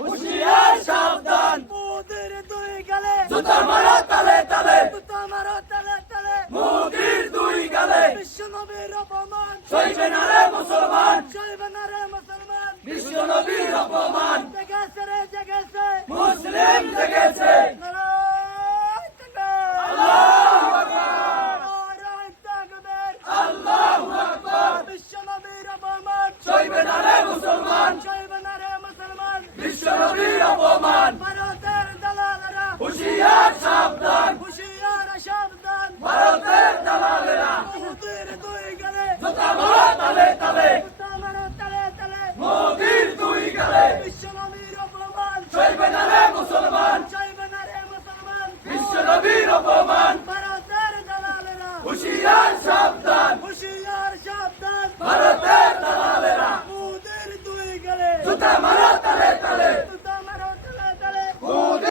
হুশিয়ার সাবধান। মোদির দুই গালে। জুতা মারো তালে তালে। জুতা মারো তালে তালে। মোদির দুই গালে। বিশ্ব নবীর অপমান। চলবে না রে মুসলমান। চলবে না রে মুসলমান। বিশ্ব নবীর অপমান। জেগেছে রে জেগেছে। মুসলিম জেগেছে। সাবধান। খুশি